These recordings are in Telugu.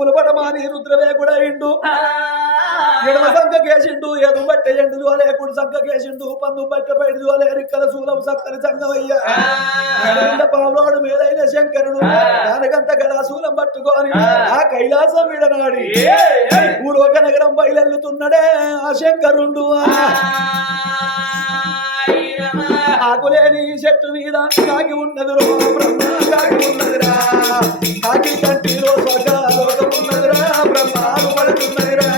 పువ్వులు పడమాని రుద్రవేకుడైండు ఎడమ సంఖ కేసిండు ఎదు బట్టె ఎండు జోలే కుడి సంఖ కేసిండు పందు బట్టె పైడి జోలే రిక్కల శూలం సక్కని సంగమయ్య పావులోడు మేలైన శంకరుడు దానికంత గడా శూలం పట్టుకొని ఆ కైలాసం విడనాడి భూలోక నగరం బయలెల్లుతున్నడే ఆ శంకరుండు ఆకులేని చెట్టు మీద కాకి ఉన్నదిరో బ్రహ్మ కాకి ఉన్నదిరా కాకి కంటిలో స్వర్గలోకం ఉన్నదిరా బ్రహ్మాలు పడుతున్నదిరా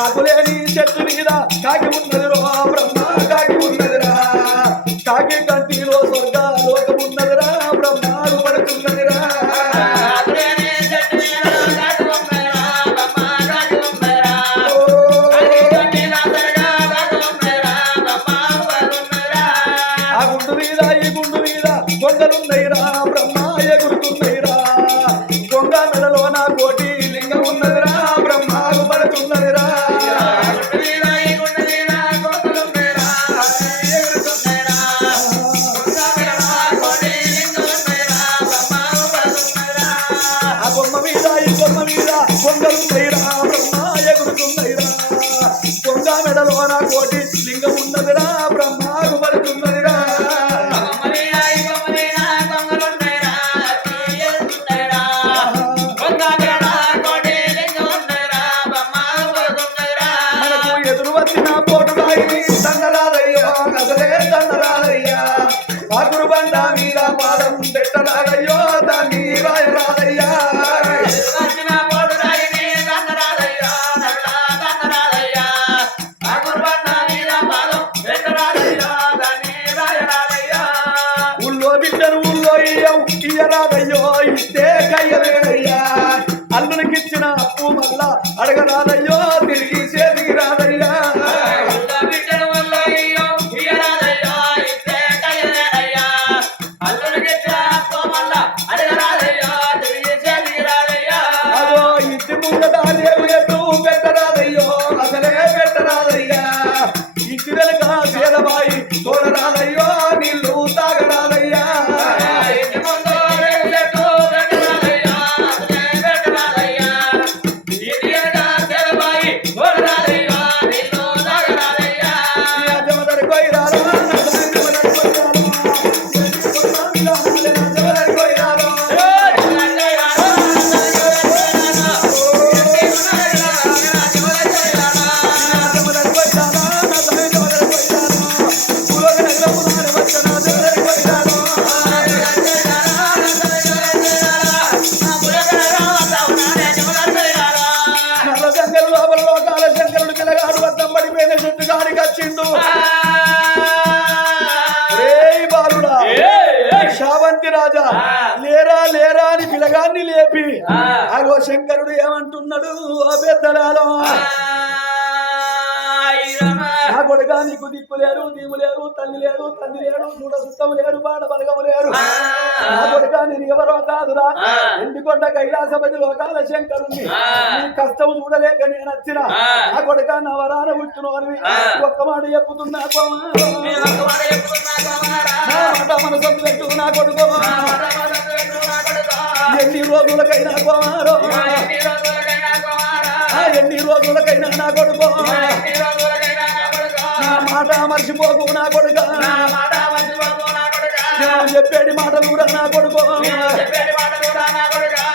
ఆకులేని చెట్టు మీద కాకి ఉన్నదిరో బ్రహ్మ కాకి ఉన్నదిరా కాకి కంటిలో స్వర్గలోకం ఉన్నదిరా బ్రహ్మాలు పడుతున్నదిరా కొండలున్నైరా బ్రహ్మ ఎగురుతున్నైరా దొంగ మెడలో నా కోటి లింగం ఉన్నదిరా బ్రహ్మాలు పడుతున్నదిరా ఆ బొమ్మ మీద ఈ బొమ్మ మీద కొండలున్నైరా బ్రహ్మ ఎగురుతున్నైరా దొంగ మెడలో నా కోటి లింగం ఉన్నదిరా బ్రహ్మాలు పడుతున్నదిరా ఇయ్యరాదయ్యో ఇస్తే కయ్యలేదయ్యా అల్లునికిచ్చిన అప్పు మళ్ళా అడగరాదయ్యో తిరిగి చేతికి రాదయ్యా అదో ఇంటి ముందట దేవుడు పెట్టరాదయ్యో అసలే పెట్టరాదయ్యా ఇంటి వెనక చేరబాయి తోడరాదయ్యో నీళ్ళు తాగరాదయ్యా రాజా లేరా లేరా అని పిలగాన్ని లేపి అగో శంకరుడు ఏమంటున్నాడు ఆ పెద్దలాలో నా కొడుగా నీకు దిక్కు లేరు నీవు లేరు తల్లి లేరు తండ్రి లేరు చూడ సుత్తము లేరు బాడ బలగము లేరు నా కొడుగా నేను ఎవరో కాదురా ఎండికొండ కైలాసపతి లోకాల శంకరుణ్ణి నీ కష్టం చూడలేక నేను వచ్చిన నా కొడుగా నా వరాన పుట్టినోని ఒక్క మాట చెప్పుతున్నా మనసు పెట్టు నా కొడుకు ఎన్ని రోజులకైనా కుమారో ఎన్ని రోజులకైనా నా కొడుకు నా మాట మర్చిపోకు నా కొడుక చెప్పేటి మాటలు రా నా కొడుకు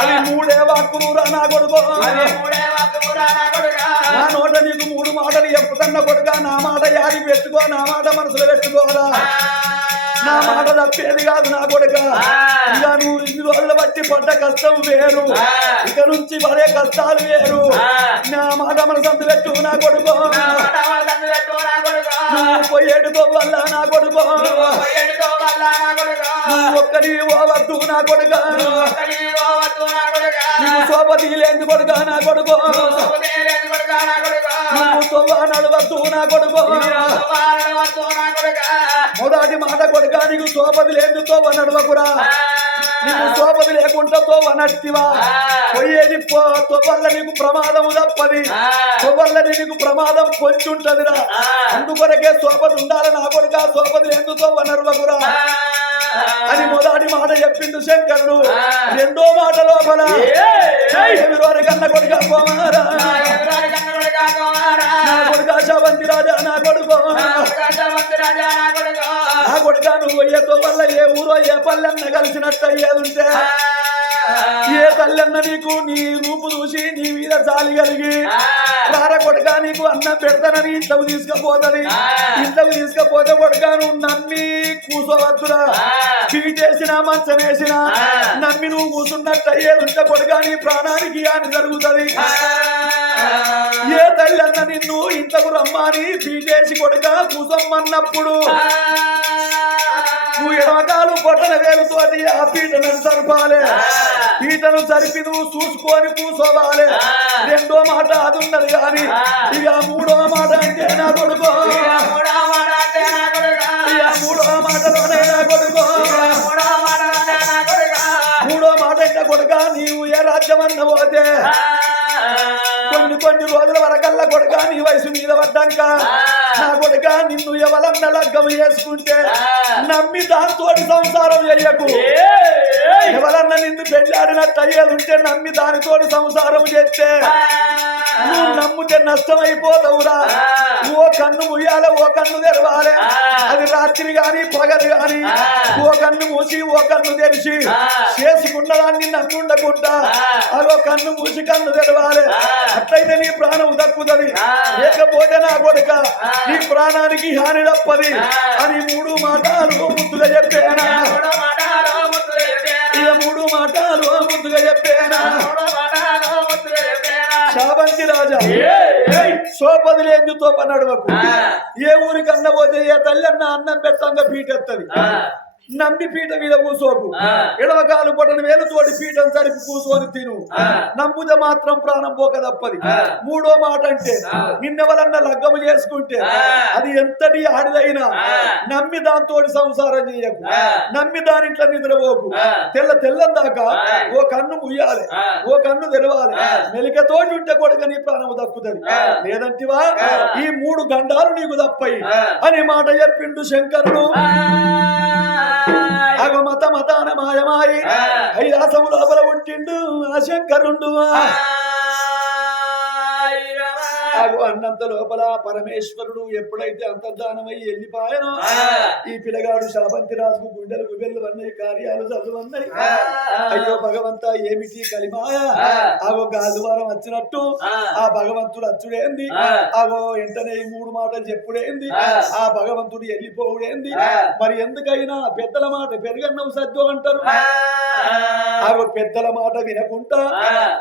అవి మూడే వాక్కులు రా నా కొడుకు నా నోట నీకు మూడు మాటలు చెప్పుతున్న కొడుక నా మాట యాది పెట్టుకో నా మాట మనసులో పెట్టుకోరా నా మాట తప్పేది కాదు నా కొడుక ఇక నువ్వు ఇన్ని రోజులు బట్టి పడ్డ కష్టం వేరు ఇక నుంచి పడే కష్టాలు వేరు నా మాట మనసు పెట్టు నా కొడుకు నువ్వు పోయేడుతో వల్ల నా కొడుకు ఒక్కడి ఓవద్దు నా కొడుక నువ్వు సోపతి లేని కొడుక నా కొడుకు నువ్వు తొవ్వ నడవద్దు నా కొడుకు మొదటి మాట కొడుక నీకు సోపతి లేదు తొవ్వ నడవకురా నీకు సోపది లేకుండా తోవనట్టివా పోయేది తొవ్వల్ల నీకు ప్రమాదము తప్పది తొవ్వల్ల నీకు ప్రమాదం పొంచుంటదిరా అందుకొరకే సోపది ఉండాలి నా కొడుక సోపది ఎందుతో వనరులకురా అని మొదటి మాట చెప్పిండు శంకరుడు రెండో మాట లోపల కన్న కొడుక కుమారా నా కొడుక శావంతి రాజా నా కొడుకు నా కొడుక నువ్వు అయ్యేతో వల్ల ఏ ఊరో ఏ పల్లెన్న కలిసినట్టు అయ్యేదుంటే ఏ తల్లన్న నీకు నీ రూపు చూసి నీ మీద జాలి కలిగి రార కొడుక నీకు అన్నం పెడతానని ఇంట్లోకి తీసుకుపోతుంది ఇంట్లోకి తీసుకుపోతే కొడుక నువ్వు నమ్మి కూసోవద్దురా పీటేసినా మంచం వేసినా నమ్మి నువ్వు కూర్చున్నట్టు అయ్యేదుంటే కొడుక నీ ప్రాణానికి హాని జరుగుతుంది ఏ తల్లన్న నిన్ను ఇంతకు రమ్మని పీటేసి కొడుక కూసమ్మన్నప్పుడు నువ్వు ఎడమకాలు పొట్టల వేలుతోటి ఆ పీటను సరిపాలే పీటను సరిపి నువ్వు చూసుకొని కూసోవాలి రెండో మాట అది ఉన్నది కాని ఇక మూడో మాట అంటే నా కొడుకో ఇక మూడో మాటలోనే నా కొడుకో మూడో మాట అంటే కొడుక నీవు ఏ రాజ్యం అన్న పోతే కొన్ని రోజుల వరకల్లా కొడుక నీ వయసు మీద పడ్డాక నా కొడుక నిన్ను ఎవరన్న లగ్గం చేసుకుంటే నమ్మి దాంతో సంసారం చెయ్యకు ఎవరన్నా నిన్ను పెళ్ళాడినట్టు అయ్యేదుంటే నమ్మి దానితోటి సంసారం చేస్తే నువ్వు నమ్మితే నష్టమైపోతావురా ఓ కన్ను ముయ్యాలి ఓ కన్ను తెరవాలి అది రాత్రి గాని పగలు గాని ఓ కన్ను మూసి ఓ కన్ను తెరిచి చేసుకున్న దాన్ని నమ్ముండకుండా అదో కన్ను మూసి కన్ను తెరవాలి అట్లయితే నీ ప్రాణం దక్కుతుంది లేకపోతే నా కొడుక నీ ప్రాణానికి హాని తప్పది అని మూడు మాటలు ముద్దుగా చెప్పేనా ఇక మూడు మాటలు ముద్దుగా చెప్పేనా శావంతి రాజా సోపది లేందుతో నడవకు ఏ ఊరికన్నా పోతే ఏ తల్లి అన్న అన్నం పెట్టంగా పీటెత్తది నమ్మి పీట మీద కూసోకు ఎడవకాలు పొట్టను వేలుతోటి పీటను సరిపి కూసోని తిను నమ్ముతే మాత్రం ప్రాణం పోక తప్పది మూడో మాట అంటే నిన్నెవరన్నా లగ్గము చేసుకుంటే అది ఎంతటి ఆడిదైనా నమ్మి దాంతోటి సంసారం చేయకు నమ్మి దానింట్లో నిద్రపోకు తెల్లం దాకా ఓ కన్ను ముయ్యాలి ఓ కన్ను తెరవాలి మెలికతోటి ఉంటే కొడుక నీ ప్రాణము దక్కుతుంది లేదంటివా ఈ మూడు గండాలు నీకు తప్పయి అని మాట చెప్పిండు శంకరుడు మత మతాన మాయమాయి కైలాసము లోపల ఉంటిండు ఆ శంకరుండు అన్నంత లోపల పరమేశ్వరుడు ఎప్పుడైతే అంతర్ధానమై వెళ్ళిపోయానో ఈ పిల్లగాడు శావంతి రాజుకు గుండెలు గుబెళ్ళు అన్నాయి కార్యాలు చదువన్నాయి అయ్యో భగవంత ఏమిటి కలిమాయ ఆగో గాజువారం వచ్చినట్టు ఆ భగవంతుడు అచ్చుడేంది ఆగో వెంటనే ఈ మూడు మాటలు చెప్పుడేంది ఆ భగవంతుడు వెళ్ళిపోవుడేంది మరి ఎందుకైనా పెద్దల మాట పెరుగన్నం సద్దు అంటారు ఆగో పెద్దల మాట వినకుండా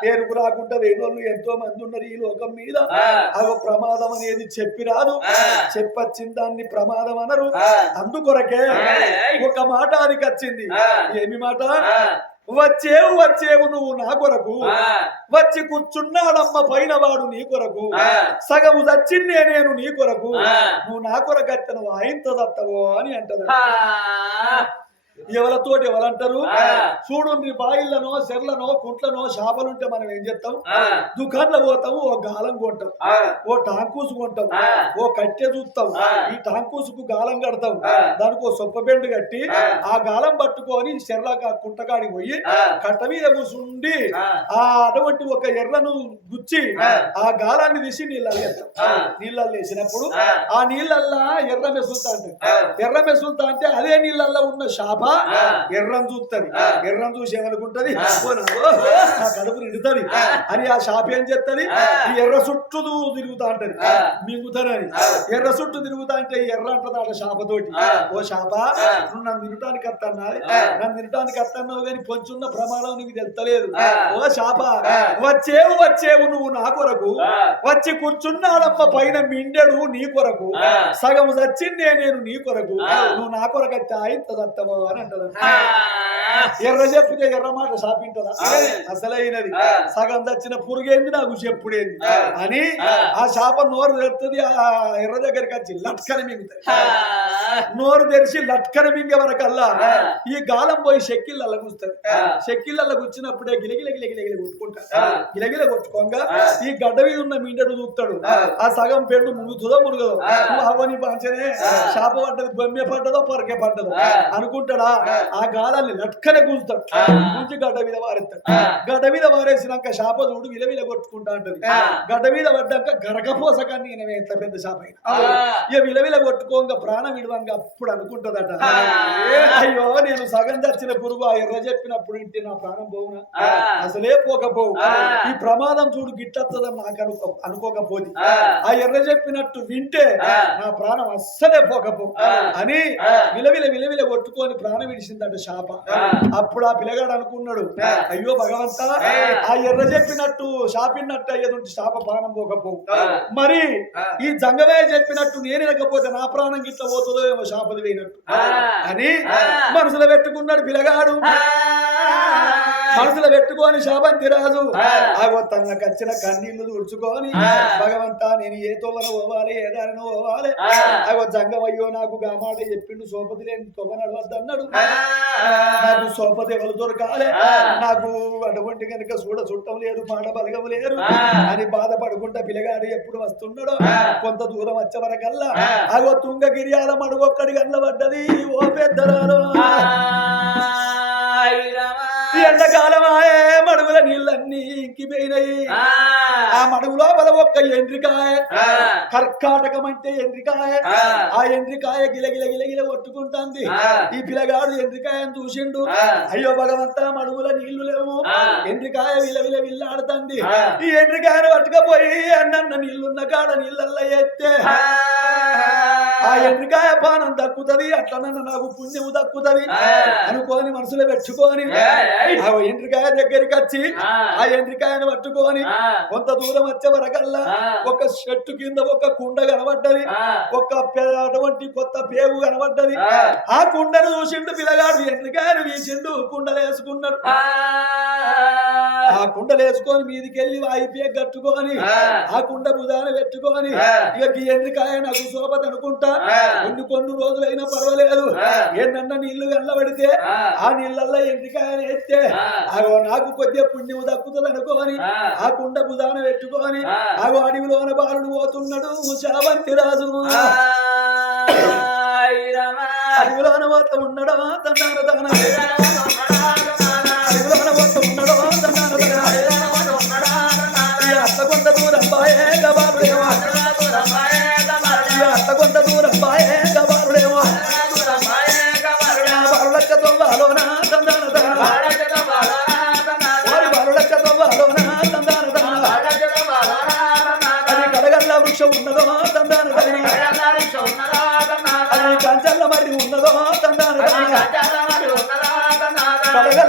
పేరుకు రాకుండా వేణోళ్ళు ఎంతో మంది ఉన్నారు ఈ లోకం మీద అగో ప్రమాదం అనేది చెప్పి రాదు చెప్పొచ్చిన దాన్ని ప్రమాదం అనరు అందుకొరకే ఒక మాట అది వచ్చింది ఏమి మాట వచ్చేవు నువ్వు నా కొరకు వచ్చి కూర్చున్నాడమ్మ పైన వాడు నీ కొరకు సగము చచ్చిందే నేను నీ కొరకు నువ్వు నా కొరకు అత్తను ఆయనతో చత్తవో అని అంటారు ఎవరితోటి ఎవరంటారు చూడు బాయిలనో చెర్లనో కుంట్లనో చేపలుంటే మనం ఏం చేస్తాం దుకాణంలో పోతాము ఓ గాలం కొంటాం ఓ టాంకూసు కొంటాం ఓ కట్టె చూస్తాం ఈ టాంకూసుకు గాలం కడతాం దానికి ఓ సొప్ప బెండు కట్టి ఆ గాలం పట్టుకొని చెర్ల కుంటకాడికి పోయి కట్ట మీద కూర్చుండి ఆ అటువంటి ఒక ఎర్రను గుచ్చి ఆ గాలాన్ని తీసి నీళ్ళల్లో వేస్తాం నీళ్ళల్లో వేసినప్పుడు ఆ నీళ్ళల్లా ఎర్ర మెసులుతా అంటే ఎర్ర మెసులుతా అంటే అదే నీళ్ళల్లో ఉన్న చేప ఎర్రని చూస్తుంది ఎర్రని చూసి ఏమనుకుంటది నా కడుపు నిండుతుంది అని ఆ షాప్ ఏం చేస్తుంది ఈ ఎర్ర చుట్టూ తిరుగుతా అంటది మింగుతానని ఎర్ర చుట్టూ తిరుగుతా అంటే ఎర్ర అంటది అట షాపతోటి ఓ షాప నువ్వు నన్ను తినటానికి వస్తున్నావు నన్ను తినటానికి వస్తున్నావు కానీ పొంచున్న ప్రమాదం నీకు తెలుస్తలేదు ఓ షాప వచ్చేవు నువ్వు నా కొరకు వచ్చి కూర్చున్నాడమ్మ పైన మిండెడు నీ కొరకు సగం చచ్చిందే నేను నీ కొరకు నువ్వు నా కొరకు అయితే ఆయన తత్తవో అని అని అంటది ఎర్ర చెప్తే ఎర్ర మాట షాపింటదా అసలైనది సగం తెచ్చిన పురుగేంది నాకు చెప్పుడేంది అని ఆ శాప నోరు తెరుతుంది ఆ ఎర్ర దగ్గరికి వచ్చి లట్కని మింగుతాయి నోరు తెరిచి లట్కని మింగే వరకల్లా ఈ గాలం పోయి షెక్కిళ్ళ కూస్తుంది షెక్కిళ్ళ కూర్చున్నప్పుడే గిలగిల గిలగిల కొట్టుకుంటా గిలగిల కొట్టుకోగా ఈ గడ్డ మీద ఉన్న మీండడు చూస్తాడు ఆ సగం పెండు మునుగుతుందో మునుగదో అవని పంచనే శాప పడ్డది బొమ్మె పడ్డదో పొరకే పడ్డదో అనుకుంటాడా ఆ గాలాన్ని లట్కనే కూల్తాడు గుంజి గడ్డ మీద వారేస్తాడు గడ్డ మీద వారేసినాక శాప చూడు విలవిల కొట్టుకుంటా అంటది గడ్డ మీద పడ్డాక గరకపోసకాన్ని నేను ఎంత పెద్ద శాప ఇక విలవిల కొట్టుకోగా ప్రాణం విడవంగా అప్పుడు అనుకుంటదట అయ్యో నేను సగం చచ్చిన పురుగు ఆ ఎర్ర చెప్పినప్పుడు ఇంటి నా ప్రాణం పోవునా అసలే పోకపోవు ఈ ప్రమాదం చూడు గిట్టత్తదని నాకు అనుకోకపోతే ఆ ఎర్ర చెప్పినట్టు వింటే నా ప్రాణం అస్సలే పోకపోవు అని విలవిల విలవిల కొట్టుకొని ప్రాణం విడిచిందట శాప అప్పుడు ఆ పిల్లగాడు అనుకున్నాడు అయ్యో భగవంతా ఆ ఎర్ర చెప్పినట్టు శాపినట్టు అయ్యేది శాప ప్రాణం పోకపోవు మరి ఈ జంగమే చెప్పినట్టు నేను లేకపోతే నా ప్రాణం గిట్ల పోతుందో ఏమో శాపది వేయినట్టు అని మనసులో పెట్టుకున్నాడు పిల్లగాడు మనసులో పెట్టుకొని శాపంతి రాజు ఆగో తనకు వచ్చిన కన్నీళ్లు తుడుచుకొని భగవంతా నేను ఏ తోవన పోవాలి ఏ దారిన పోవాలి ఆగో జంగమయ్యో నాకు గామాట చెప్పిండు సోపతి లేని తొవ్వ నడవద్దన్నాడు నాకు సోపతి ఎవరు దొరకాలి నాకు అటువంటి కనుక చూడ చుట్టం లేదు మాట బలగం లేరు అని బాధపడుకుంటా పిల్లగాడు ఎప్పుడు వస్తున్నాడో కొంత దూరం వచ్చే వరకల్లా ఆగో తుంగగిరియాల మడుగొక్కడి గండ్ల పడ్డది ఓ పెద్దరాలు ఎండకాలమాయే మడుగుల నీళ్ళన్నీ ఇంకిపోయినాయి ఆ మడుగు లోపల ఒక్క ఎండ్రికాయ కర్కాటకం అంటే ఎండ్రికాయ ఆ ఎండ్రికాయ గిలగిల గిలగిల కొట్టుకుంటుంది ఈ పిల్లగాడు ఎండ్రికాయను చూసిండు అయ్యో భగవంతా మడుగుల నీళ్లు లేవు ఎండ్రికాయ విలవిల విల్లాడుతుంది ఈ ఎండ్రికాయను పట్టుకపోయి అన్న నీళ్లున్న కాడ నీళ్ళల్లో ఎత్తే ఆ ఎండ్రికాయ పానం దక్కుతుంది అట్లనన్న నాకు పుణ్యము దక్కుతుంది అనుకోని మనసులో పెట్టుకొని ఆ ఎండ్రికాయ దగ్గరికి వచ్చి ఆ ఎండ్రికాయను పట్టుకొని కొంత దూరం వచ్చే వరకల్లా ఒక చెట్టు కింద ఒక కుండ కనబడ్డది ఒక అటువంటి కొత్త పేగు కనబడ్డది ఆ కుండను చూసిండు పిల్లగాడు ఎండ్రికాయను వీసిండు కుండలు వేసుకున్నాడు ఆ కుండలు వేసుకొని మీదికెళ్ళి వాయిపే కట్టుకొని ఆ కుండ బుధాన పెట్టుకొని ఇక ఈ ఎండ్రికాయ నాకు శోభత అనుకుంటా కొన్ని రోజులైనా పర్వాలేదు ఏంటన్నా నీళ్లు వెళ్ళబడితే ఆ నీళ్ళల్లో ఎండ్రికాయను ఎత్తే ఆగో నాకు కొద్దిగా పుణ్యము దక్కుతుంది అనుకోని ఆ కుండ బుధాన పెట్టుకొని ఆగో అడవిలోన బాలుడు పోతున్నాడు శావంతి రాజు అడవిలోన పోత ఉన్నాడో తన్నాడు తన అడవిలోన పోత ఉన్నాడో తన్నాడు అట్ల కొంత దూరం బాయే గబాలుడేమో అట్ల కొంత దూరం బాయే గబాలుడేమో బాలులక్క తొవ్వాలోనా తందాన తన వారి బాలులక్క తొవ్వాలోనా తందాన తన అది కడగల్ల వృక్షం ఉన్నదో తందాన తన అది కంచల్ల మరి ఉన్నదో తందాన తన కడగల్ల